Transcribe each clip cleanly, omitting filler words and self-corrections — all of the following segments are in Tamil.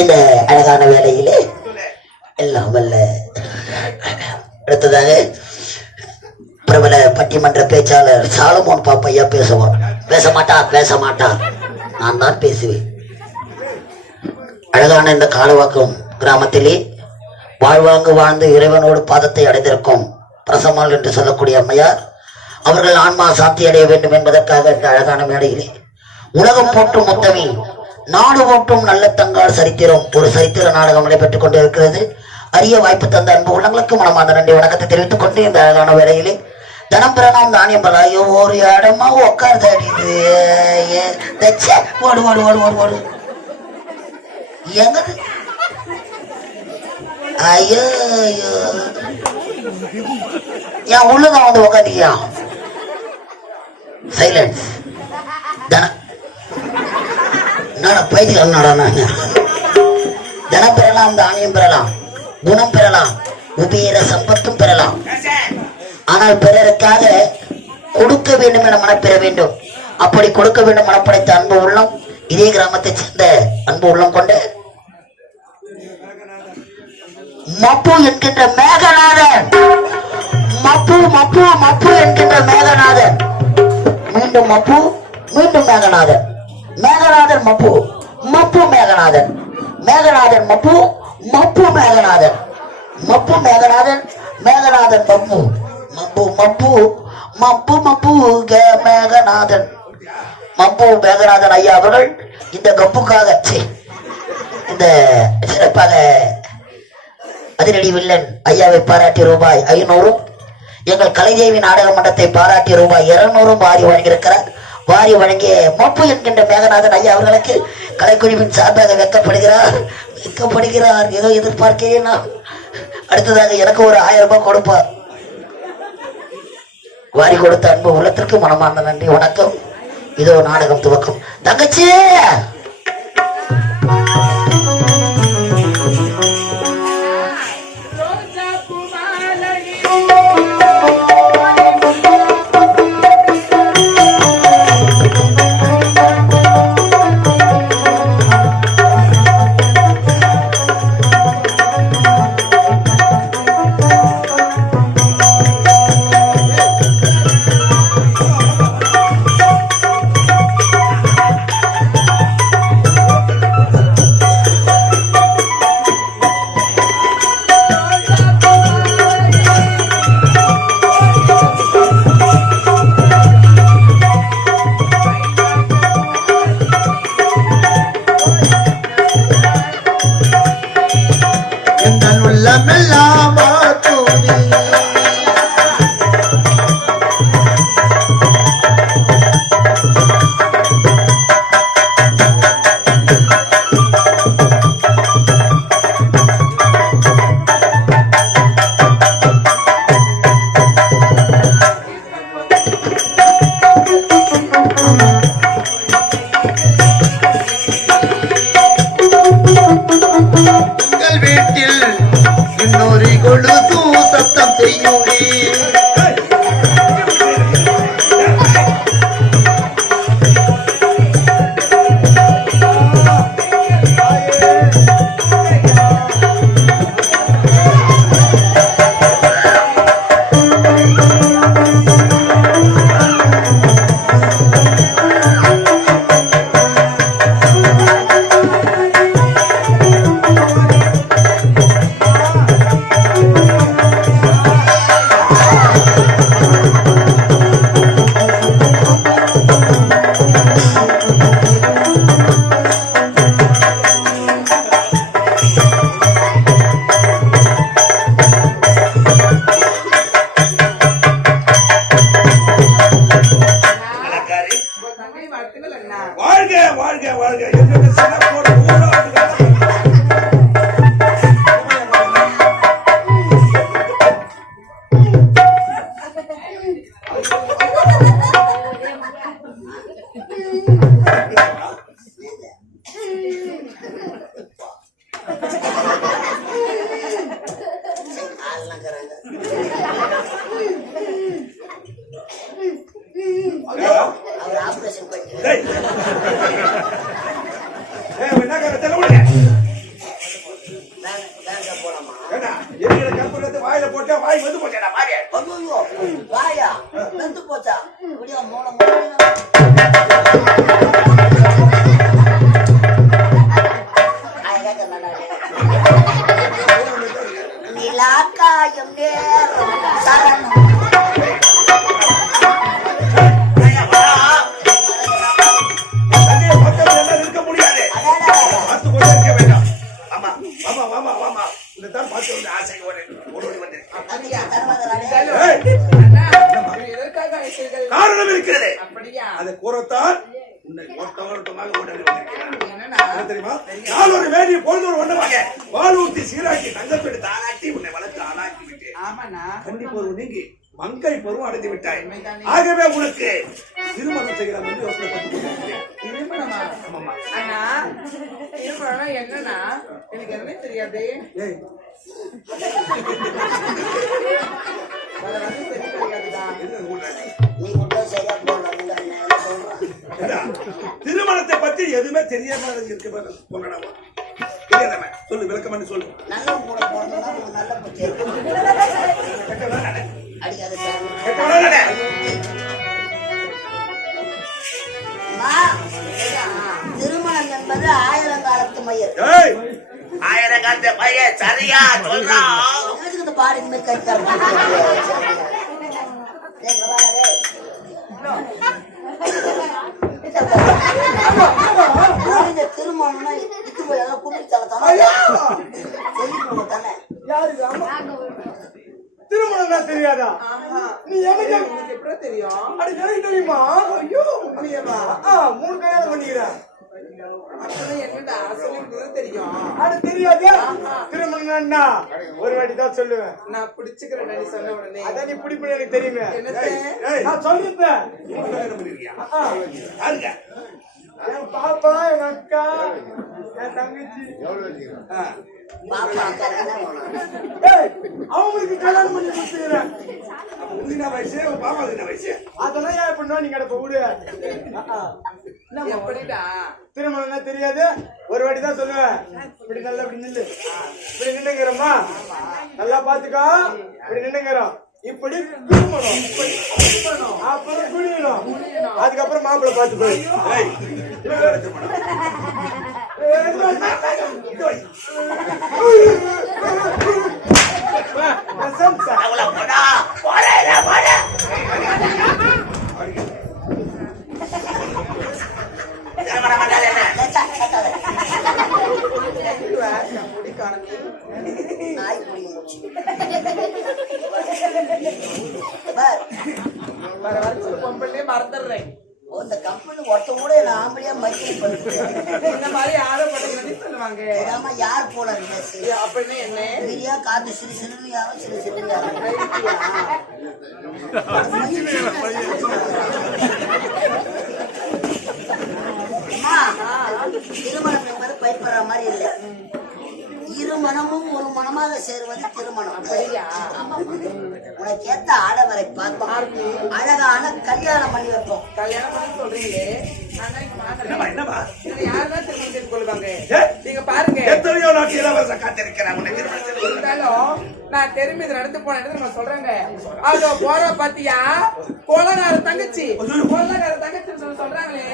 இந்த அழகான வேலையிலே எல்லாம் வல்ல அடுத்ததாக பிரபல பட்டிமன்ற பேச்சாளர் சாலமோன் பாப்பையா பேசுவார். பேச மாட்டார், நான் தான் பேசுவேன். அழகான இந்த காலவாக்கம் கிராமத்திலே வாழ்வாங்கு வாழ்ந்து இறைவனோடு பாதத்தை அடைந்திருக்கும் பிரசம்மாள் என்று சொல்லக்கூடிய அம்மையார் அவர்கள் ஆன்மா சாத்தி அடைய வேண்டும் என்பதற்காக இந்த அழகான மேடையிலே உலகம் போற்றும் முத்தமி நாடு போற்றும் நல்ல தங்கால் சரித்திரம் ஒரு சரித்திர நாடகம் நடைபெற்றுக் கொண்டிருக்கிறது. அரிய வாய்ப்பு தந்த அன்பு உள்ளங்களுக்கு மனமார்ந்த நன்றி வணக்கத்தை தெரிவித்துக் கொண்டு இந்த அழகான வேலையிலே தனம் பிறனாம் தானியம் பலாயோ ஒரு இடமா உட்கார்ந்து அடிது ஓடு ஓடு ஓடு ஓடு ஓடு எங்க ஐயோ என் உள்ளதான் வந்து உக்காந்தியா சைலன்ஸ் பைத்தியம் தனம் பெறலாம் தானியம் பெறலாம் குணம் பெறலாம் உபேர சம்பத்தும் பெறலாம். ஆனால் பிறருக்காக கொடுக்க வேண்டும் என மனப்பெற வேண்டும். அப்படி கொடுக்க வேண்டும் மனப்படைத்த அன்பு உள்ளம் இதே கிராமத்தை சேர்ந்த அன்பு உள்ளம் கொண்ட மப்பு என்கின்ற மேகநாதன் மப்பு மப்பு மப்பு என்கின்ற மேகநாதன் மீண்டும் மப்பு மீண்டும் மேகநாதன் மேகநாதன் மப்பு மப்பு மேகநாதன் மேகநாதன் மப்பு மப்பு மேகநாதன் மப்பு மேகநாதன் மேகநாதன் மப்பு மப்பு மப்பு மப்பு மப்பு மேகநாதன் மப்பு மேகநாதன் ஐயா அவர்கள் இந்த கப்புக்காக இந்த சிறப்பாக அதிரடி வில்லன் ஐயாவை பாராட்டி ரூபாய் 500 எங்கள் கலைதேவி நாடக மன்றத்தை பாராட்டி ரூபாய் 200 வாரி வழங்கியிருக்கிறார். வாரி வழங்கிய மப்பு என்கின்ற மேகநாதன் ஐயா அவர்களுக்கு கலைக்குழுவின் சார்பாக வெக்கப்படுகிறார். ஏதோ எதிர்பார்க்கிறேன். அடுத்ததாக எனக்கு ஒரு 1000 ரூபாய் கொடுப்பார். வாரி கொடுத்த அன்பு உள்ளத்திற்கு மனமார்ந்த நன்றி வணக்கம். இதோ நாடகம் துவக்கம். தங்கச்சி அவர் ஆபரேஷன் பண்ணி வாயில போட்டா வாய் வந்து போச்சா பாரு. வாயா வெந்து போச்சா இப்படியா மூலம் நிலாக்காயம் நேரம் சரணம் இருக்க முடியாது. பார்த்து கொண்டே இருக்க வேண்டாம். ஆமா ஆமா ஆமா ஆமா இதான் பார்த்து வந்து ஆசை ஓடி வந்து காரணம் இருக்கிறது. அதை கூறத்தான் உன்னை ஓட்டமாக ஓடி தெரியுமா? நாளொரு வேண்டிய பொழுதொரு ஒன்றமாக வாழ்வூர்த்தி சீராக்கி தங்கப்பேடு தானாட்டி உன்னை வளர்த்து ஆளாக்கி விட்டேன். கண்டிப்பா நீங்கி மங்கை பருவம் அடைந்து விட்டாய். ஆகவே உனக்கு திருமணம் செய்யலாம் என்று யோசனை பண்ணி திருமணமா? அண்ணா திருமணம் என்னன்னா எனக்கு எதுவுமே தெரியாது. திருமணத்தை பத்தி எதுவுமே தெரியாம இருக்க சொல்லு விளக்கம் பண்ணி சொல்லு. திருமணம் என்பது ஆயிரங்காலத்து மயிர். ஆயிரங்காலத்து பையன் சரியா சொல்றான். பாரு இனிமே கை திருமணம்னா இது போய் ஏதாவது கும்பிட்டாலே திருமணம் தெரியாதா? நீ எனக்கு எப்படி தெரியும்? அது எனக்கு தெரியுமா? ஐயோ 3 கல்யாணம் பண்ணிக்கிறேன். என்னடா தெரியும்? அது தெரியாதா? திருமணம் ஒரு வாட்டி தான் சொல்லுவேன். நான் பிடிச்சுக்கிறேன் நீ சொன்ன உடனே. அதான் நீ பிடிப்பது எனக்கு தெரியுமே. நான் சொல்லிருப்பேன். என் பாப்பா, என் அக்கா, என் தங்கச்சி அவங்களுக்கு கல்யாணம் பண்ணி கொடுத்துக்கிறேன். அதெல்லாம் ஏன் பண்ணுவா? நீங்க இப்ப விடு. திருமணம்னா தெரியாது. ஒரு வாட்டி தான் சொல்லுவேன். இப்படி நல்லா இப்படி நில்லு. இப்படி நின்னுங்கிறோமா? நல்லா பாத்துக்கோ. இப்படி நின்னுங்கிறோம். இப்படி திருமணம் அப்புறம் குடியணும். அதுக்கப்புறம் மாப்பிள்ளை பார்த்து போய் மறந்துடுறேன். இந்த கம்பெனி ஒருத்த கூட என்ன ஆம்பளையா மக்கிய இந்த மாதிரி யாரும் சொல்லுவாங்க. யார் போல அப்படின்னு என்ன பெரியா காத்து சிறு சிறு யாரும் சிறு சிறு திருமணம் என்பது பயப்படுற மாதிரி இல்லை. இரு மனமும் ஒரு மனமாக சேருவது திருமணம். உனக்கு ஏத்த ஆடவரை பார்த்து அழகான கல்யாணம் பண்ணி வைப்போம். கல்யாணம் பண்ணி சொல்றீங்களே, யாருதான் திருமணம் செய்து கொள்வாங்க? நீங்க பாருங்க, எத்தனையோ நாட்டு இளவரசர் காத்திருக்கிறாங்க. இருந்தாலும் நான் திரும்பி இதை நடந்து போன நம்ம சொல்றேங்க. அதோ போற பாத்தியா கோலனார தங்கச்சி, கோலனார தங்கச்சி சொல்றாங்களே,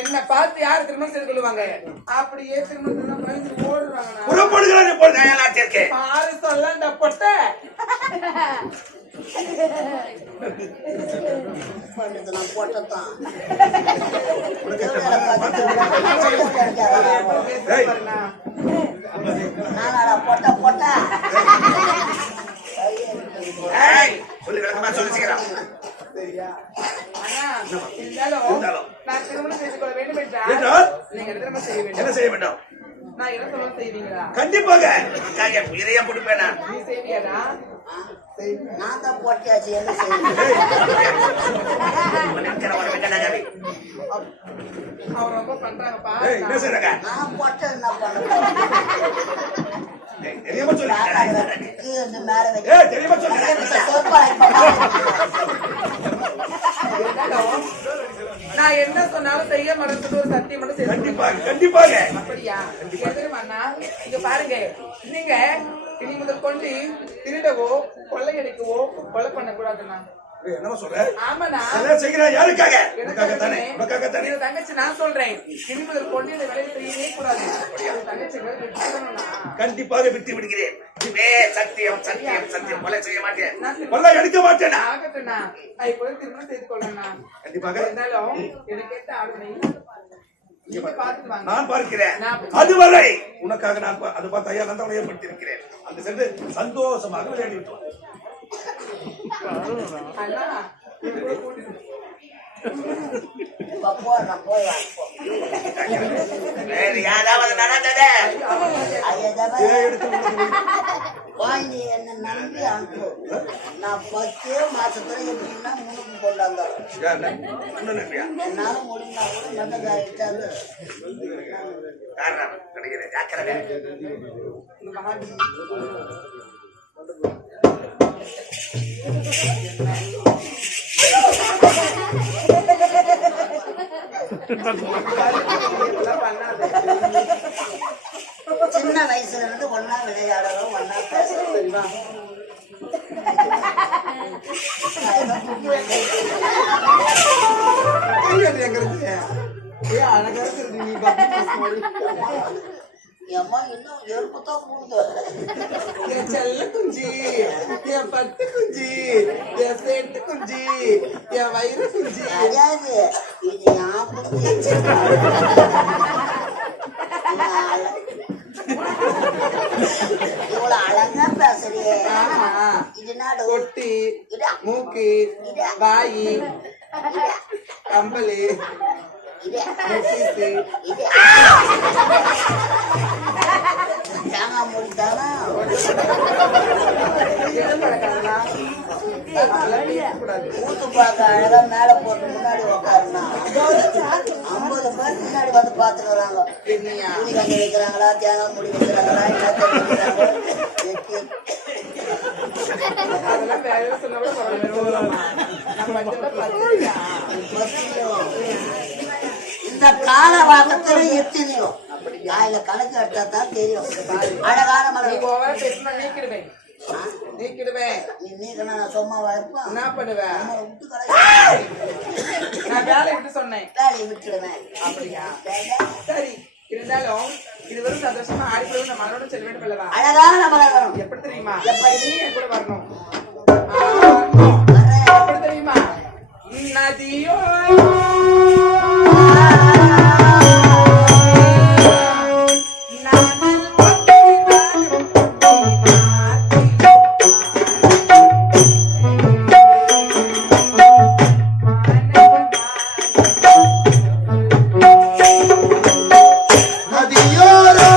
என்ன பார்த்து யாரு திருமணம் செய்து கொள்வாங்க? அப்படியே திருமணம் பண்ணி ஓடுறாங்க. பாரு சொல்ல பொட்ட போட்டதான் பொட்ட பொட்ட இருந்தாலும் நான் திருமணம் செய்து கொள்ள வேண்டும் என்றால் நீங்க திருமணம் செய்ய வேண்டும். என்ன செய்ய வேண்டும்? நான் என்ன சொல்ல செய்வீங்களா? கண்டிப்பாக உயிரையா கொடுப்பேனா? நீ செய்வியாடா? நான் தான் போட்டியாச்சு. என்ன செய்ய அவர் ரொம்ப பண்றாங்கப்பா. என்ன செய்றாங்க? நான் போட்ட என்ன பண்ணுவேன்? தெரியாம சொல்லுங்க. மேல தெரியாம சொல்லுங்க. இருந்தாலும் நான் என்ன சொன்னாலும் செய்ய மாட்டேன்னு ஒரு சத்தியம் மட்டும் செய்ய கண்டிப்பாக கண்டிப்பாக அப்படியா எதிர்மாண்ணா இங்க பாருங்க நீங்க இனி முதல் கொண்டு திருடவோ கொள்ளையடிக்கவோ கொலை பண்ண கூடாதுண்ணா என்ன சொல்ற ஆமாண்ணா அதெல்லாம் செய்கிறா யாருக்காக உனக்காக தானே உனக்காக தானே இது தங்கச்சி நான் சொல்றேன் இனி முதல் கொண்டு இந்த வேலையை செய்யவே கூடாது தங்கச்சி கண்டிப்பாக விட்டு விடுகிறேன் இதுவே சத்தியம் சத்தியம் சத்தியம் கொலை செய்ய மாட்டேன் கொள்ளை எடுக்க மாட்டேனா ஆகட்டும்ண்ணா அது கூட திருமணம் செய்து கொள்ளணும்ண்ணா கண்டிப்பாக இருந்தாலும் எனக்கு ஏத்த ஆளுமை நீங்க பார்த்துட்டு வாங்க நான் பார்க்கிறேன் அதுவரை உனக்காக நான் அது பார்த்து ஐயா நந்தவனை ஏற்படுத்தி இருக்கிறேன் அங்கு சென்று சந்தோஷமாக விளையாடி விட்டோம் அண்ணா இது கூட கூட்டிட்டு வேறு யாராவது நடந்தது வாங்கி என்ன நம்பி அனுப்பு நான் 10 மாசத்துல எப்படின்னா முன்னுக்கு கொண்டாந்தோம் என்னால முடிஞ்சா கூட நல்ல காரிட்டாரு காரணம் கிடைக்கிறது ஜாக்கிரதை சின்ன வயசுல இருந்து ஒன்னா விளையாடணும் ஒன்னா பேசணும் தெரியுமா அம்மா இன்னும் எருப்புதான் போகுது என் செல்ல குஞ்சி என் பட்டு குஞ்சி என் சேட்டு குஞ்சி என் வயிறு குஞ்சி அதாவது இது நான் குஞ்சு இவ்வளவு அழகா பேசுறியே இது நாடு கொட்டி மூக்கு வாயி கம்பளி தேங்காய் முடித்தானா ஊத்து பார்க்க அழகா மேல போட்டு முன்னாடி உக்காருனா 50 பேர் முன்னாடி வந்து பாத்துக்கிறாங்க முடி கஞ்சி வைக்கிறாங்களா தேங்காய் முடி வைக்கிறாங்களா இந்த கால வாக்கத்துல எத்தனையோ காயில கணக்கு எடுத்தா தான் தெரியும் அழகான மலர் நீக்கிடுவேன் நீக்கிடுவேன் நீ நான் சும்மாவா இருப்பேன் என்ன பண்ணுவேன் விட்டு கடை நான் வேலையை விட்டு சொன்னேன் வேலையை விட்டுடுவேன் அப்படியா சரி இருந்தாலும் இது வெறும் சந்தோஷமா ஆடிப்போம் நான் மனோட செல்ல வேண்டும் அல்லவா அழகான மலர் வரும் எப்படி தெரியுமா எப்படி நீ என் கூட வரணும் வரேன். எப்படி தெரியுமா நதியோ நதியோரோ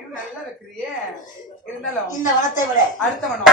ஐயோ நல்லா வைக்கிறியே இருந்தாலும் இந்த வனத்தை விட அடுத்த வனம்